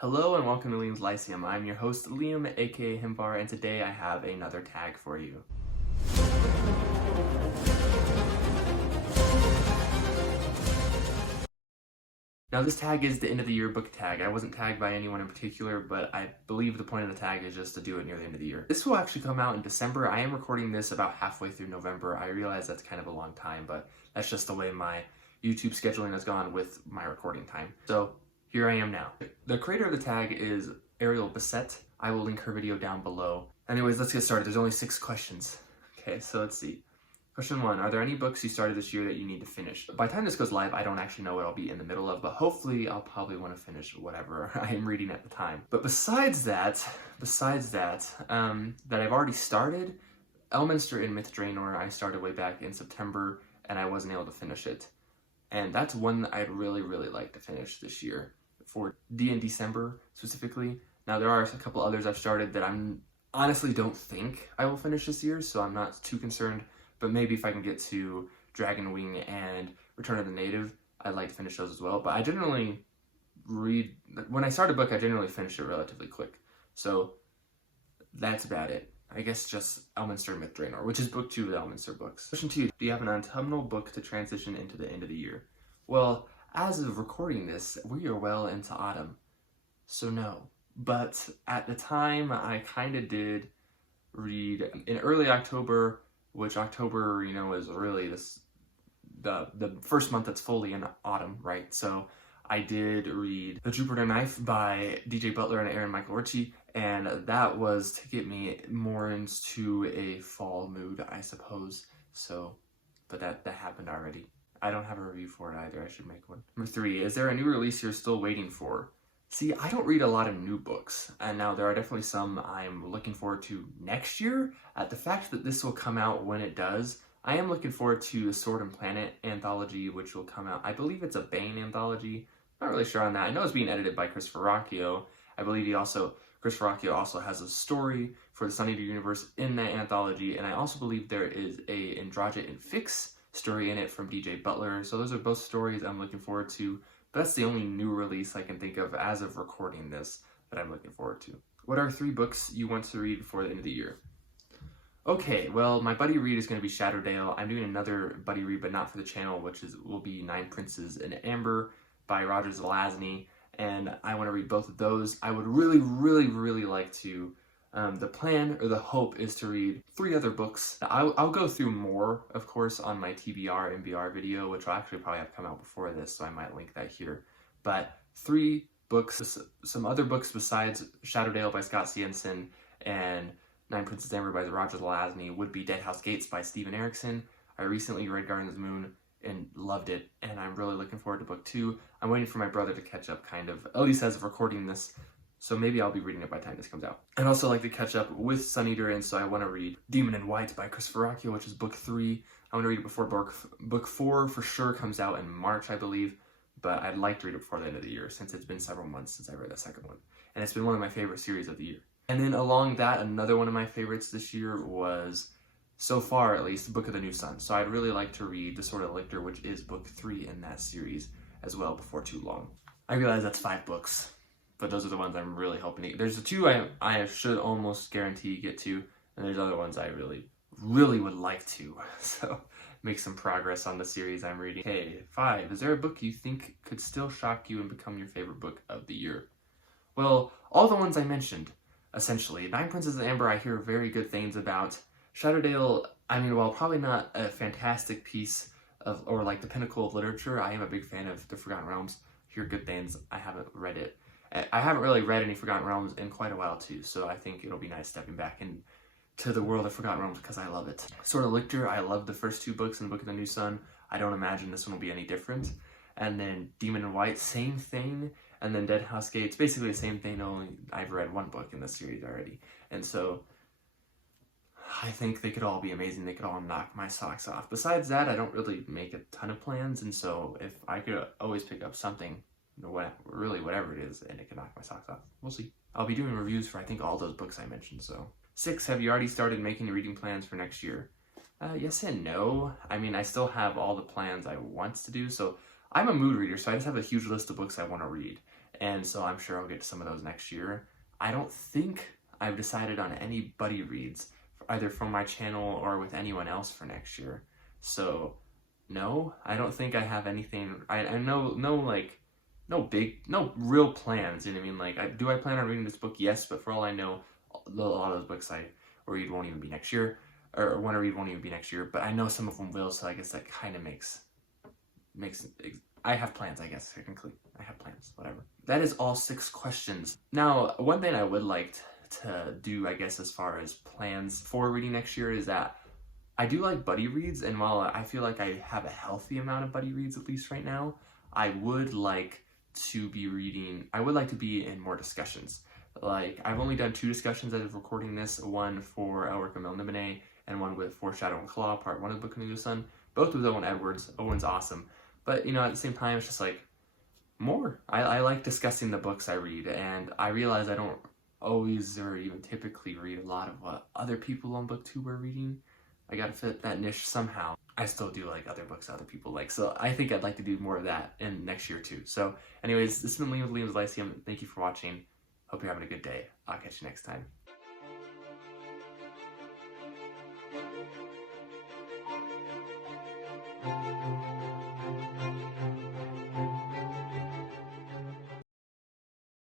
Hello and welcome to Liam's Lyceum. I'm your host Liam, aka Himbar, and today I have another tag for you. Now this tag is the end of the year book tag. I wasn't tagged by anyone in particular, but I believe the point of the tag is just to do it near the end of the year. This will actually come out in December. I am recording this about halfway through November. I realize that's kind of a long time, but that's just the way my YouTube scheduling has gone with my recording time. So here I am now. The creator of the tag is Ariel Bissett. I will link her video down below. Anyways, let's get started. There's only 6 questions. Okay, so let's see. Question 1, are there any books you started this year that you need to finish? By the time this goes live, I don't actually know what I'll be in the middle of, but hopefully I'll probably want to finish whatever I am reading at the time. But besides that I've already started, Elminster in Myth Draenor, I started way back in September, and I wasn't able to finish it. And that's one that I'd really like to finish this year, for December specifically. Now there are a couple others I've started that I'm honestly don't think I will finish this year, so I'm not too concerned. But maybe if I can get to Dragonwing and Return of the Native, I'd like to finish those as well. But I generally read, when I start a book, I generally finish it relatively quick. So that's about it. I guess just Elminster and Myth Draenor, which is book 2 of the Elminster books. Question 2, do you have an autumnal book to transition into the end of the year? Well, as of recording this, we are well into autumn, so no. But at the time, I kind of did read in early October, which October, you know, is really the first month that's fully in autumn, right? So I did read The Jupiter Knife by DJ Butler and Aaron Michael Ritchie, and that was to get me more into a fall mood, I suppose. So, but that happened already. I don't have a review for it either. I should make one. Number 3, is there a new release you're still waiting for? See, I don't read a lot of new books, and now there are definitely some I'm looking forward to next year. The fact that this will come out when it does, I am looking forward to the Sword and Planet anthology, which will come out. I believe it's a Bane anthology. Not really sure on that. I know it's being edited by Christopher Rocchio. I believe Christopher Rocchio also has a story for the Sun Eater universe in that anthology, and I also believe there is a Androgyte and Fix story in it from DJ Butler. So those are both stories I'm looking forward to. But that's the only new release I can think of as of recording this that I'm looking forward to. What are 3 books you want to read before the end of the year? Okay, well, my buddy read is going to be Shadowdale. I'm doing another buddy read, but not for the channel, which will be 9 Princes in Amber by Roger Zelazny, and I want to read both of those. I would really like to. The plan or the hope is to read 3 other books. I'll go through more, of course, on my TBR and BR video, which will actually probably have come out before this, so I might link that here. But 3 books, some other books besides Shadowdale by Scott Cianson and 9 Princes Amber by Roger Zelazny would be Dead House Gates by Steven Erikson. I recently read Garden of the Moon and loved it, and I'm really looking forward to book 2. I'm waiting for my brother to catch up, kind of, at least as of recording this. So maybe I'll be reading it by the time this comes out. I'd also like to catch up with Sun Eater, and so I want to read Demon in White by Christopher Rocchio, which is book 3. I want to read it before book 4 for sure comes out in March, I believe. But I'd like to read it before the end of the year, since it's been several months since I read the second one. And it's been one of my favorite series of the year. And then along that, another one of my favorites this year was, so far at least, Book of the New Sun. So I'd really like to read The Sword of Lictor, which is book 3 in that series as well before too long. I realize that's 5 books. But those are the ones I'm really hoping to get. There's the 2 I should almost guarantee get to, and there's other ones I really would like to. So make some progress on the series I'm reading. Okay, 5. Is there a book you think could still shock you and become your favorite book of the year? Well, all the ones I mentioned, essentially. 9 Princes of Amber I hear very good things about. Shadowdale, I mean, while probably not a fantastic piece of, or like the pinnacle of literature, I am a big fan of The Forgotten Realms. Hear good things. I haven't read it. I haven't really read any Forgotten Realms in quite a while too, so I think it'll be nice stepping back into the world of Forgotten Realms because I love it. Sword of Lictor, I love the first 2 books in the Book of the New Sun. I don't imagine this one will be any different. And then Demon in White, same thing. And then Dead House Gates, basically the same thing, only I've read 1 book in the series already. And so I think they could all be amazing. They could all knock my socks off. Besides that, I don't really make a ton of plans, and so if I could always pick up something, really whatever it is, and it can knock my socks off. We'll see. I'll be doing reviews for I think all those books I mentioned, so. 6, have you already started making reading plans for next year? Yes and no. I mean, I still have all the plans I want to do, so I'm a mood reader, so I just have a huge list of books I want to read. and so I'm sure I'll get to some of those next year. I don't think I've decided on any buddy reads, either from my channel or with anyone else for next year. So no, I don't think I have anything. I know no real plans. You know what I mean? Like, do I plan on reading this book? Yes, but for all I know, a lot of those books I read won't even be next year, or want to read won't even be next year. But I know some of them will, so I guess that kind of makes I have plans, I guess. Technically, I have plans. Whatever. That is all 6 questions. Now, one thing I would like to do, I guess, as far as plans for reading next year is that I do like buddy reads, and while I feel like I have a healthy amount of buddy reads, at least right now, I would like to be in more discussions. Like, I've only done 2 discussions as of recording this, one for El Rico Mil Nimine, and one with Foreshadow and Claw, part 1 of the Book of the New Sun, both with Owen Edwards. Owen's awesome. But, you know, at the same time, it's just like, more. I like discussing the books I read, and I realize I don't always or even typically read a lot of what other people on BookTube are reading. I gotta fit that niche somehow. I still do like other books other people like, so I think I'd like to do more of that in next year too. So anyways, this has been Liam with Liam's Lyceum. Thank you for watching. Hope you're having a good day. I'll catch you next time.